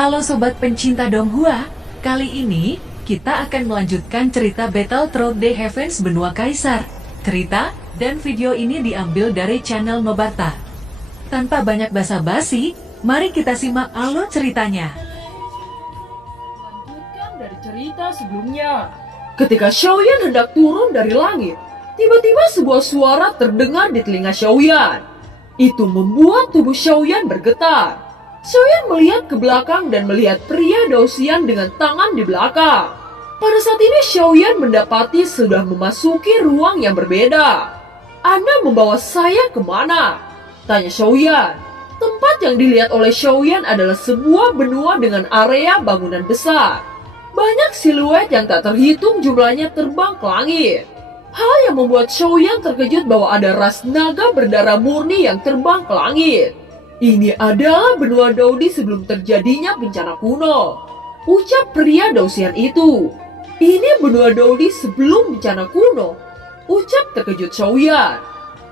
Halo Sobat pencinta Donghua, kali ini kita akan melanjutkan cerita Battle Through the Heavens Benua Kaisar. Cerita dan video ini diambil dari channel Nobarta. Tanpa banyak basa-basi, mari kita simak alur ceritanya. Lanjutkan dari cerita sebelumnya. Ketika Xiaoyan hendak turun dari langit, tiba-tiba sebuah suara terdengar di telinga Xiaoyan. Itu membuat tubuh Xiaoyan bergetar. Xiaoyan melihat ke belakang dan melihat pria Daoxian dengan tangan di belakang. Pada saat ini Xiaoyan mendapati sudah memasuki ruang yang berbeda. "Anda membawa saya kemana?" tanya Xiaoyan. Tempat yang dilihat oleh Xiaoyan adalah sebuah benua dengan area bangunan besar. Banyak siluet yang tak terhitung jumlahnya terbang ke langit. Hal yang membuat Xiaoyan terkejut bahwa ada ras naga berdarah murni yang terbang ke langit. "Ini adalah benua Daudi sebelum terjadinya bencana kuno," ucap pria Daoxian itu. "Ini benua Daudi sebelum bencana kuno," ucap terkejut Xiaoyan.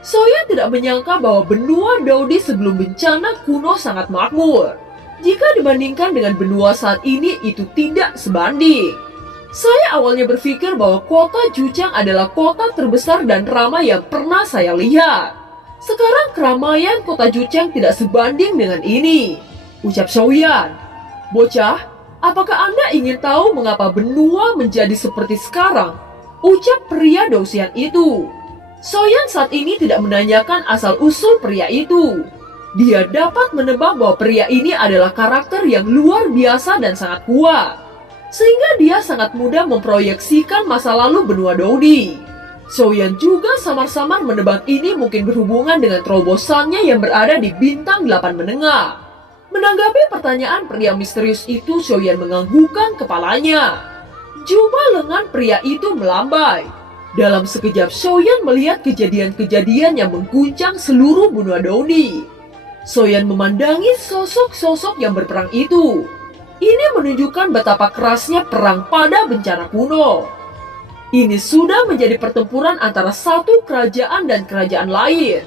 Xiaoyan tidak menyangka bahwa benua Daudi sebelum bencana kuno sangat makmur. Jika dibandingkan dengan benua saat ini, itu tidak sebanding. Saya awalnya berpikir bahwa kota Juchang adalah kota terbesar dan ramai yang pernah saya lihat. Sekarang keramaian kota Juchang tidak sebanding dengan ini, ucap Xiaoyan. "Bocah, apakah Anda ingin tahu mengapa benua menjadi seperti sekarang?" ucap pria Daoxian itu. Xiaoyan saat ini tidak menanyakan asal-usul pria itu. Dia dapat menebak bahwa pria ini adalah karakter yang luar biasa dan sangat kuat, sehingga dia sangat mudah memproyeksikan masa lalu benua Daudi. Xiaoyan juga samar-samar menebak ini mungkin berhubungan dengan terobosannya yang berada di bintang 8 menengah. Menanggapi pertanyaan pria misterius itu, Xiaoyan menganggukkan kepalanya. Jubah lengan pria itu melambai. Dalam sekejap Xiaoyan melihat kejadian-kejadian yang mengguncang seluruh benua Daudi. Xiaoyan memandangi sosok-sosok yang berperang itu. Ini menunjukkan betapa kerasnya perang pada bencana kuno. Ini sudah menjadi pertempuran antara satu kerajaan dan kerajaan lain.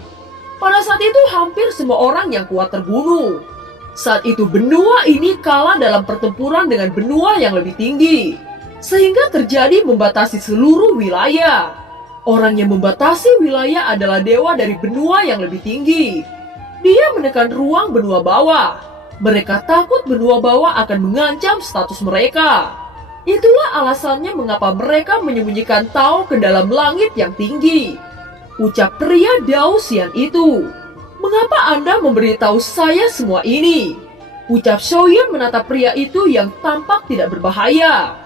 Pada saat itu hampir semua orang yang kuat terbunuh. Saat itu benua ini kalah dalam pertempuran dengan benua yang lebih tinggi, sehingga terjadi membatasi seluruh wilayah. Orang yang membatasi wilayah adalah dewa dari benua yang lebih tinggi. Dia menekan ruang benua bawah. Mereka takut benua bawah akan mengancam status mereka. Itulah alasannya mengapa mereka menyembunyikan Tao ke dalam langit yang tinggi, ucap pria Daoxian itu. "Mengapa Anda memberitahu saya semua ini?" ucap Xiaoyan menatap pria itu yang tampak tidak berbahaya.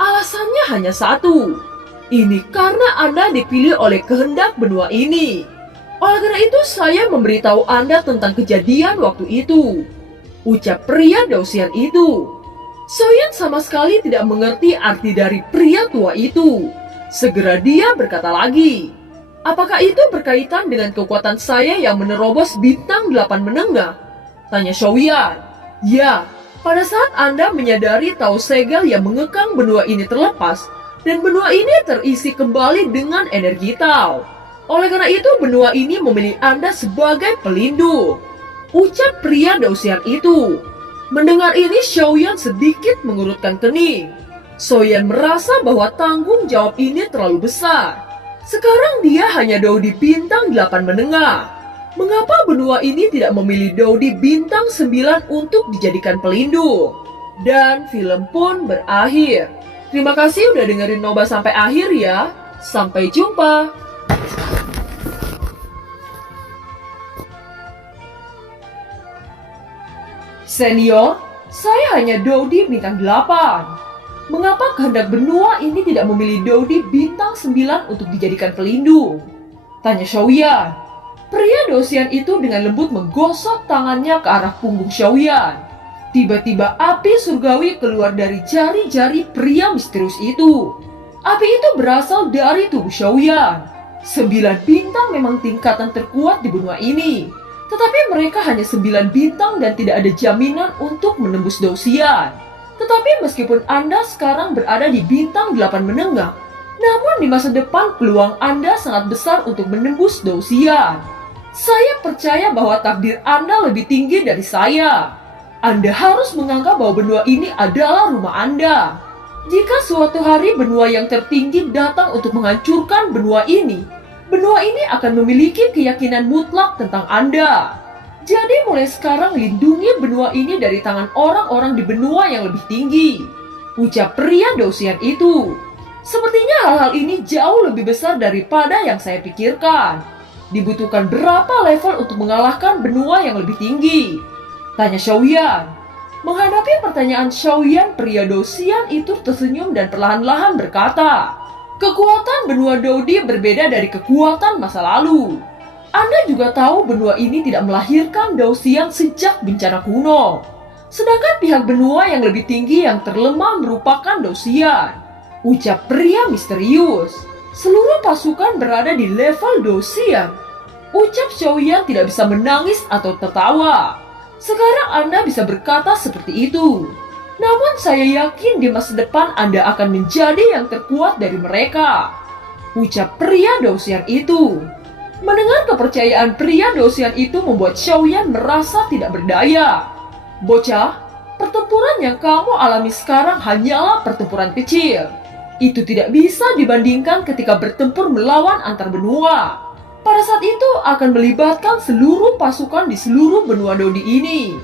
"Alasannya hanya satu. Ini karena Anda dipilih oleh kehendak benua ini. Oleh karena itu saya memberitahu Anda tentang kejadian waktu itu," ucap pria Daoxian itu. Xiaoyan sama sekali tidak mengerti arti dari pria tua itu. Segera dia berkata lagi, "Apakah itu berkaitan dengan kekuatan saya yang menerobos bintang 8 menengah?" tanya Xiaoyan. "Ya, pada saat Anda menyadari Tao segel yang mengekang benua ini terlepas, dan benua ini terisi kembali dengan energi Tao. Oleh karena itu benua ini memilih Anda sebagai pelindung," ucap pria Daoxian itu. Mendengar ini Xiaoyan sedikit mengerutkan kening. Xiaoyan merasa bahwa tanggung jawab ini terlalu besar. Sekarang dia hanya Daudi bintang 8 menengah. Mengapa benua ini tidak memilih Daudi bintang 9 untuk dijadikan pelindung? Dan film pun berakhir. Terima kasih udah dengerin Noba sampai akhir ya. Sampai jumpa. "Senior, saya hanya Daudi bintang 8. Mengapa kehendak benua ini tidak memilih Daudi bintang 9 untuk dijadikan pelindung?" tanya Xiaoyan. Pria Daoxian itu dengan lembut menggosok tangannya ke arah punggung Xiaoyan. Tiba-tiba api surgawi keluar dari jari-jari pria misterius itu. Api itu berasal dari tubuh Xiaoyan. 9 bintang memang tingkatan terkuat di benua ini. Tetapi mereka hanya 9 bintang dan tidak ada jaminan untuk menembus Daoxian. Tetapi meskipun Anda sekarang berada di bintang 8 menengah, namun di masa depan peluang Anda sangat besar untuk menembus Daoxian. Saya percaya bahwa takdir Anda lebih tinggi dari saya. Anda harus menganggap bahwa benua ini adalah rumah Anda. Jika suatu hari benua yang tertinggi datang untuk menghancurkan benua ini akan memiliki keyakinan mutlak tentang Anda. Jadi mulai sekarang lindungi benua ini dari tangan orang-orang di benua yang lebih tinggi, ucap pria Dosian itu. Sepertinya hal-hal ini jauh lebih besar daripada yang saya pikirkan. Dibutuhkan berapa level untuk mengalahkan benua yang lebih tinggi? Tanya Xiaoyan. Menghadapi pertanyaan Xiaoyan, pria Dosian itu tersenyum dan perlahan-lahan berkata, kekuatan benua Dodi berbeda dari kekuatan masa lalu. Anda juga tahu benua ini tidak melahirkan Dosian sejak bencana kuno. Sedangkan pihak benua yang lebih tinggi yang terlemah merupakan Dosian, ucap pria misterius. Seluruh pasukan berada di level Dosian. Ucap Xiaoyan tidak bisa menangis atau tertawa. Sekarang Anda bisa berkata seperti itu. Namun saya yakin di masa depan Anda akan menjadi yang terkuat dari mereka, ucap pria Dosian itu. Mendengar kepercayaan pria Dosian itu membuat Xiaoyan merasa tidak berdaya. Bocah, pertempuran yang kamu alami sekarang hanyalah pertempuran kecil. Itu tidak bisa dibandingkan ketika bertempur melawan antar benua. Pada saat itu akan melibatkan seluruh pasukan di seluruh benua Dodi ini.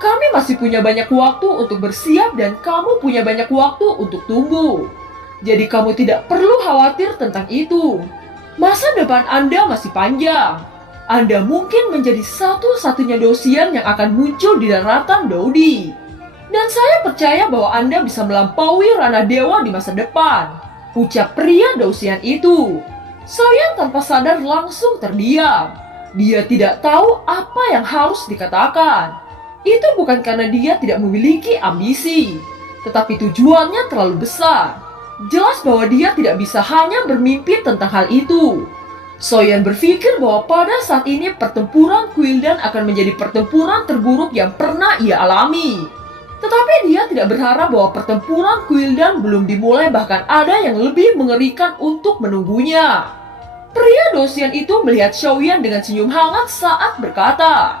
Kami masih punya banyak waktu untuk bersiap dan kamu punya banyak waktu untuk tumbuh. Jadi kamu tidak perlu khawatir tentang itu. Masa depan Anda masih panjang. Anda mungkin menjadi satu-satunya Dosian yang akan muncul di daratan Dodi. Dan saya percaya bahwa Anda bisa melampaui ranah dewa di masa depan, ucap pria Dosian itu. Xiaoyan tanpa sadar langsung terdiam. Dia tidak tahu apa yang harus dikatakan. Itu bukan karena dia tidak memiliki ambisi, tetapi tujuannya terlalu besar. Jelas bahwa dia tidak bisa hanya bermimpi tentang hal itu. Xiaoyan berpikir bahwa pada saat ini pertempuran Kuildan akan menjadi pertempuran terburuk yang pernah ia alami. Tetapi dia tidak berharap bahwa pertempuran Kuildan belum dimulai, bahkan ada yang lebih mengerikan untuk menunggunya. Pria Dosian itu melihat Xiaoyan dengan senyum hangat saat berkata,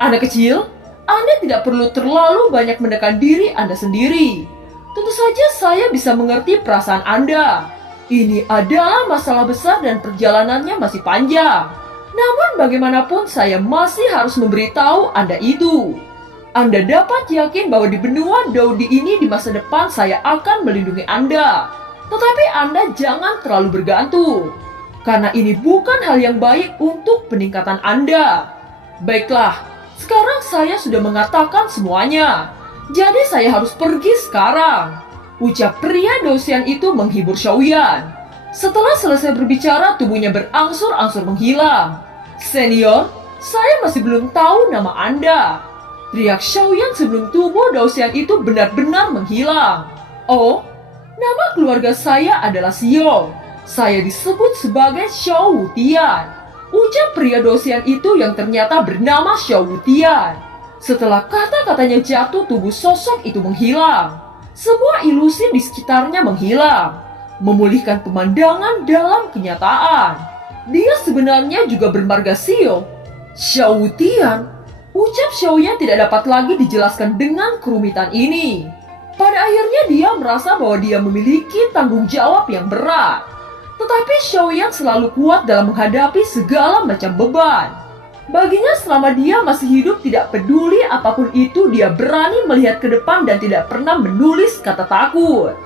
anak kecil, Anda tidak perlu terlalu banyak menekan diri Anda sendiri. Tentu saja saya bisa mengerti perasaan Anda. Ini adalah masalah besar dan perjalanannya masih panjang. Namun bagaimanapun saya masih harus memberitahu Anda itu. Anda dapat yakin bahwa di benua Dodi ini di masa depan saya akan melindungi Anda. Tetapi Anda jangan terlalu bergantung, karena ini bukan hal yang baik untuk peningkatan Anda. Baiklah, sekarang saya sudah mengatakan semuanya. Jadi saya harus pergi sekarang, ucap pria Dosian itu menghibur Xiaoyan. Setelah selesai berbicara, tubuhnya berangsur-angsur menghilang. Senior, saya masih belum tahu nama Anda, teriak Xiaoyan sebelum tubuh Dosian itu benar-benar menghilang. Oh, nama keluarga saya adalah Xiao. Saya disebut sebagai Xiao Wutian, ucap pria Dosian itu yang ternyata bernama Xiao Wutian. Setelah kata-katanya jatuh, tubuh sosok itu menghilang. Sebuah ilusi di sekitarnya menghilang, memulihkan pemandangan dalam kenyataan. Dia sebenarnya juga bermarga Xiao. Xiao Wutian, ucap Xiaoyan tidak dapat lagi dijelaskan dengan kerumitan ini. Pada akhirnya dia merasa bahwa dia memiliki tanggung jawab yang berat. Tetapi Xiaoyan selalu kuat dalam menghadapi segala macam beban. Baginya selama dia masih hidup, tidak peduli apapun itu, dia berani melihat ke depan dan tidak pernah menulis kata takut.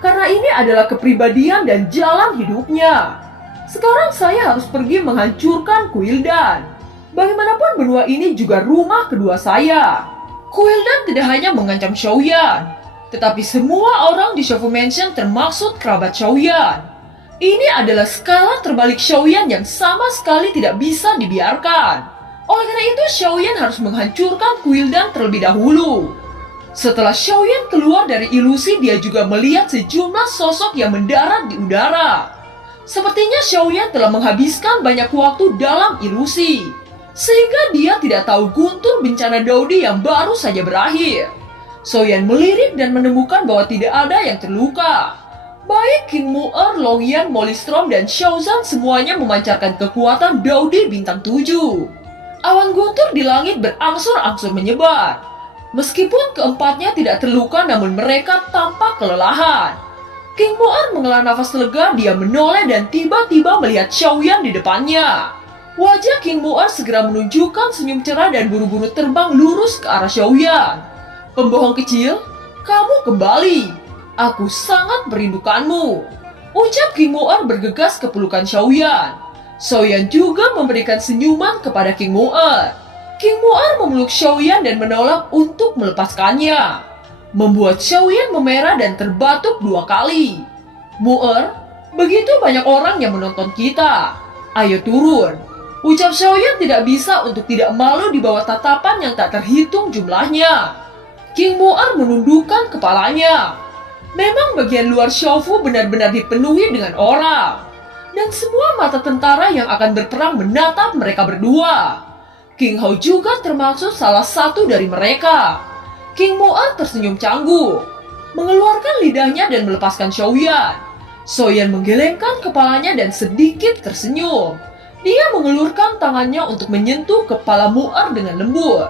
Karena ini adalah kepribadian dan jalan hidupnya. Sekarang saya harus pergi menghancurkan Kuildan. Bagaimanapun benua ini juga rumah kedua saya. Kuildan tidak hanya mengancam Xiaoyan, tetapi semua orang di Xiaofu Mansion termasuk kerabat Xiaoyan. Ini adalah skala terbalik Xiaoyan yang sama sekali tidak bisa dibiarkan. Oleh karena itu, Xiaoyan harus menghancurkan Kuildan terlebih dahulu. Setelah Xiaoyan keluar dari ilusi, dia juga melihat sejumlah sosok yang mendarat di udara. Sepertinya Xiaoyan telah menghabiskan banyak waktu dalam ilusi, sehingga dia tidak tahu guntur bencana Dodi yang baru saja berakhir. Xiaoyan melirik dan menemukan bahwa tidak ada yang terluka. Baik King Mu'er, Longyan, Molistrom, dan Xiaozan semuanya memancarkan kekuatan Dodi bintang 7. Awan guntur di langit berangsur-angsur menyebar. Meskipun keempatnya tidak terluka, namun mereka tampak kelelahan. King Mu'er menghela nafas lega, dia menoleh dan tiba-tiba melihat Xiaoyan di depannya. Wajah King Mu'er segera menunjukkan senyum cerah dan buru-buru terbang lurus ke arah Xiaoyan. Pembohong kecil, kamu kembali. Aku sangat merindukanmu. Ucap King Mu'er bergegas ke pelukan Xiaoyan. Xiaoyan juga memberikan senyuman kepada King Mu'er. King Mu'er memeluk Xiaoyan dan menolak untuk melepaskannya, membuat Xiaoyan memerah dan terbatuk 2 kali. Mu'er, begitu banyak orang yang menonton kita. Ayo turun. Ucap Xiaoyan tidak bisa untuk tidak malu di bawah tatapan yang tak terhitung jumlahnya. King Mu'er menundukkan kepalanya. Memang bagian luar Xiaofu benar-benar dipenuhi dengan orang. Dan semua mata tentara yang akan berperang menatap mereka berdua. King Hao juga termasuk salah satu dari mereka. King Mu'er tersenyum canggung, mengeluarkan lidahnya dan melepaskan Xiaoyan. Xiaoyan menggelengkan kepalanya dan sedikit tersenyum. Dia mengulurkan tangannya untuk menyentuh kepala Mu'er dengan lembut.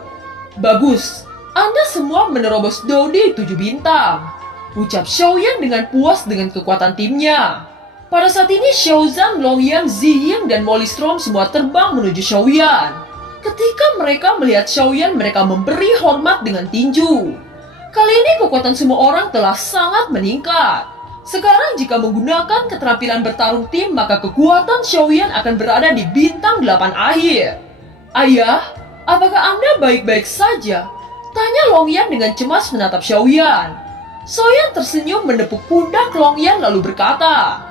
Bagus, Anda semua menerobos Dodi 7 bintang. Ucap Xiaoyan dengan puas dengan kekuatan timnya. Pada saat ini Xiaozan, Longyan, Ziying, dan Molly Strom semua terbang menuju Xiaoyan. Ketika mereka melihat Xiaoyan, mereka memberi hormat dengan tinju. Kali ini kekuatan semua orang telah sangat meningkat. Sekarang jika menggunakan keterampilan bertarung tim, maka kekuatan Xiaoyan akan berada di bintang 8 akhir. Ayah, apakah Anda baik-baik saja? Tanya Longyan dengan cemas menatap Xiaoyan. Xiaoyan tersenyum menepuk pundak Longyan lalu berkata,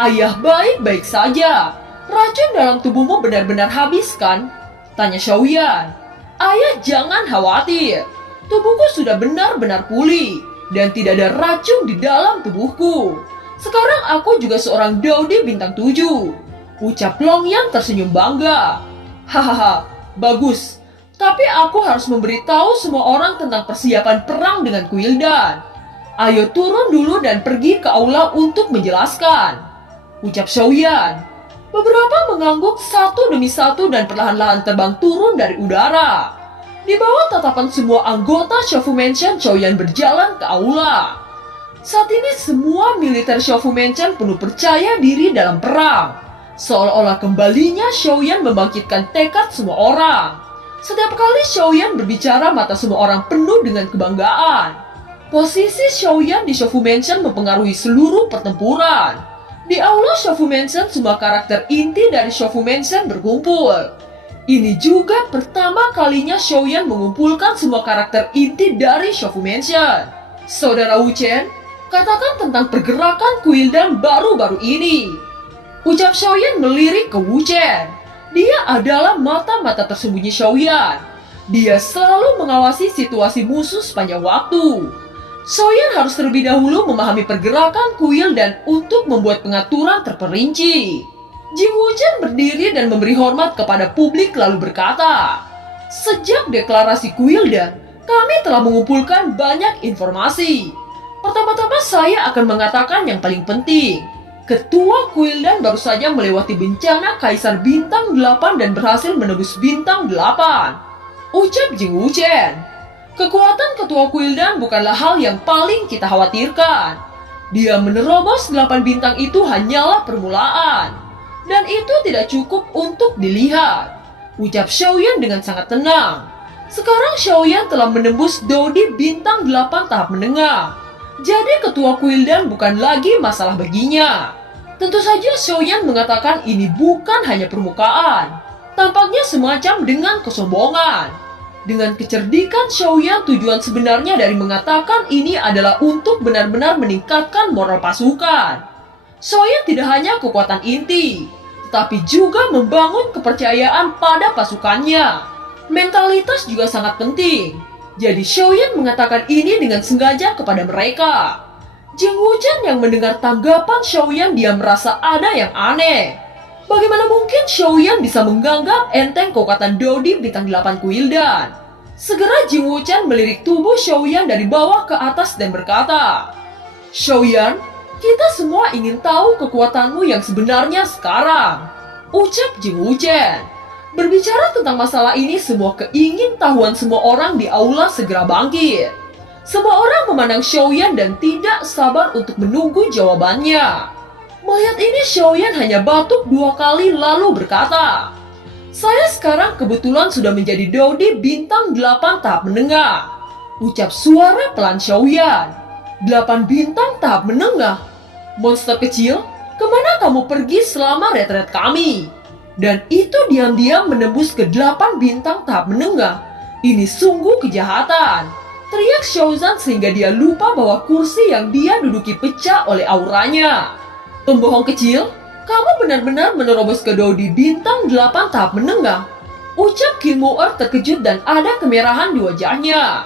Ayah baik-baik saja. Racun dalam tubuhmu benar-benar habis kan? Tanya Xiaoyan. Ayah jangan khawatir. Tubuhku sudah benar-benar pulih. Dan tidak ada racun di dalam tubuhku. Sekarang aku juga seorang Dodi bintang 7. Ucap Longyan tersenyum bangga. Hahaha, bagus. Tapi aku harus memberitahu semua orang tentang persiapan perang dengan Kuildan. Ayo turun dulu dan pergi ke aula untuk menjelaskan. Ucap Xiaoyan. Beberapa mengangguk satu demi satu dan perlahan-lahan terbang turun dari udara. Di bawah tatapan semua anggota Xiaofu Mansion, Xiaoyan berjalan ke aula. Saat ini semua militer Xiaofu Mansion penuh percaya diri dalam perang. Seolah-olah kembalinya Xiaoyan membangkitkan tekad semua orang. Setiap kali Xiaoyan berbicara, mata semua orang penuh dengan kebanggaan. Posisi Xiaoyan di Xiaofu Mansion mempengaruhi seluruh pertempuran. Di aula Xiaofu Mansion, semua karakter inti dari Xiaofu Mansion berkumpul. Ini juga pertama kalinya Xiaoyan mengumpulkan semua karakter inti dari Xiaofu Mansion. Saudara Wu Chen, katakan tentang pergerakan Kuildan baru-baru ini. Ucap Xiaoyan melirik ke Wu Chen. Dia adalah mata-mata tersembunyi Xiaoyan. Dia selalu mengawasi situasi musuh sepanjang waktu. Xiaoyan harus terlebih dahulu memahami pergerakan Kuildan untuk membuat pengaturan terperinci. Jing Wuchen berdiri dan memberi hormat kepada publik lalu berkata, Sejak deklarasi Kuildan, kami telah mengumpulkan banyak informasi. Pertama-tama saya akan mengatakan yang paling penting. Ketua Kuildan baru saja melewati bencana Kaisar Bintang 8 dan berhasil menebus Bintang 8. Ucap Jing Wuchen. Kekuatan Ketua Kuildan bukanlah hal yang paling kita khawatirkan. Dia menerobos 8 bintang itu hanyalah permulaan. Dan itu tidak cukup untuk dilihat. Ucap Xiaoyan dengan sangat tenang. Sekarang Xiaoyan telah menembus Dodi bintang 8 tahap menengah. Jadi ketua Kuildan bukan lagi masalah baginya. Tentu saja Xiaoyan mengatakan ini bukan hanya permukaan. Tampaknya semacam dengan kesombongan. Dengan kecerdikan Xiaoyan, tujuan sebenarnya dari mengatakan ini adalah untuk benar-benar meningkatkan moral pasukan. Xiaoyan tidak hanya kekuatan inti, tetapi juga membangun kepercayaan pada pasukannya. Mentalitas juga sangat penting. Jadi Xiaoyan mengatakan ini dengan sengaja kepada mereka. Jing Wuchen yang mendengar tanggapan Xiaoyan, dia merasa ada yang aneh. Bagaimana mungkin Xiaoyan bisa menganggap enteng kekuatan Dodi bintang 8 Kuildan? Segera Jing Wuchen melirik tubuh Xiaoyan dari bawah ke atas dan berkata, Xiaoyan, kita semua ingin tahu kekuatanmu yang sebenarnya sekarang. Ucap Jing Wuchen. Berbicara tentang masalah ini, semua keingintahuan semua orang di aula segera bangkit. Semua orang memandang Xiaoyan dan tidak sabar untuk menunggu jawabannya. Melihat ini, Xiaoyan hanya batuk 2 kali lalu berkata, "Saya sekarang kebetulan sudah menjadi Dodi bintang 8 tahap menengah." Ucap suara pelan Xiaoyan. 8 bintang tahap menengah? Monster kecil, kemana kamu pergi selama retret kami? Dan itu diam-diam menembus ke 8 bintang tahap menengah. Ini sungguh kejahatan. Teriak Xiaozan sehingga dia lupa bahwa kursi yang dia duduki pecah oleh auranya. Pembohong kecil, kamu benar-benar menerobos ke Dodi bintang 8 tahap menengah. Ucap King Mu'er terkejut dan ada kemerahan di wajahnya.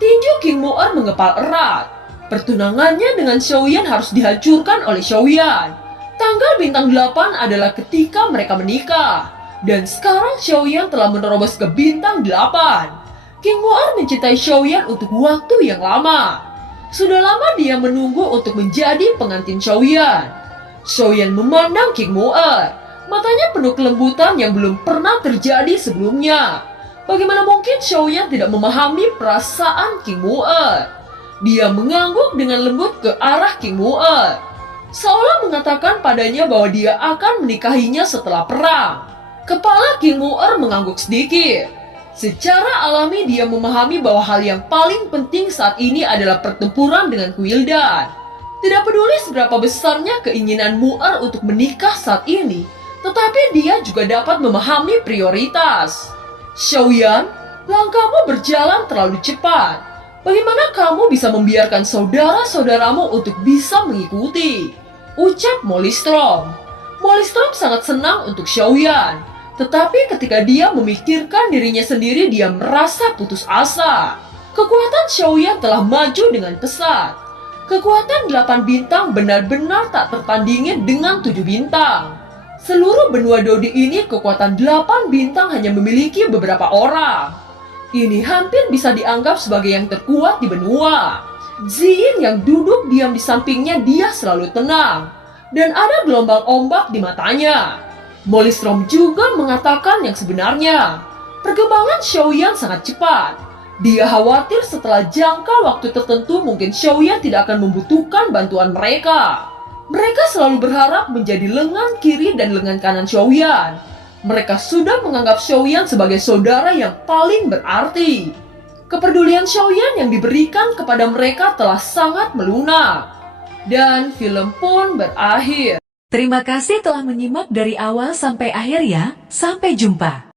Tinju King Mu'er mengepal erat. Pertunangannya dengan Xiaoyan harus dihancurkan oleh Xiaoyan. Tanggal bintang 8 adalah ketika mereka menikah. Dan sekarang Xiaoyan telah menerobos ke bintang 8. King Mu'er mencintai Xiaoyan untuk waktu yang lama. Sudah lama dia menunggu untuk menjadi pengantin Xiaoyan. Xiaoyan memandang King Mu'er. Matanya penuh kelembutan yang belum pernah terjadi sebelumnya. Bagaimana mungkin Xiaoyan tidak memahami perasaan King Mu'er? Dia mengangguk dengan lembut ke arah King Mu'er, seolah mengatakan padanya bahwa dia akan menikahinya setelah perang. Kepala King Mu'er mengangguk sedikit. Secara alami dia memahami bahwa hal yang paling penting saat ini adalah pertempuran dengan Kuildan. Tidak peduli seberapa besarnya keinginan Mu'er untuk menikah saat ini, tetapi dia juga dapat memahami prioritas. Xiaoyan, langkahmu berjalan terlalu cepat. Bagaimana kamu bisa membiarkan saudara-saudaramu untuk bisa mengikuti? Ucap Mollystrom. Mollystrom sangat senang untuk Xiaoyan. Tetapi ketika dia memikirkan dirinya sendiri, dia merasa putus asa. Kekuatan Xiaoyan telah maju dengan pesat. Kekuatan 8 bintang benar-benar tak tertandingi dengan 7 bintang. Seluruh benua Dodi ini kekuatan 8 bintang hanya memiliki beberapa orang. Ini hampir bisa dianggap sebagai yang terkuat di benua. Ziyin yang duduk diam di sampingnya, dia selalu tenang. Dan ada gelombang ombak di matanya. Mollystrom juga mengatakan yang sebenarnya. Perkembangan Xiaoyan sangat cepat. Dia khawatir setelah jangka waktu tertentu mungkin Xiaoyan tidak akan membutuhkan bantuan mereka. Mereka selalu berharap menjadi lengan kiri dan lengan kanan Xiaoyan. Mereka sudah menganggap Xiaoyan sebagai saudara yang paling berarti. Kepedulian Xiaoyan yang diberikan kepada mereka telah sangat melunak. Dan film pun berakhir. Terima kasih telah menyimak dari awal sampai akhir ya. Sampai jumpa.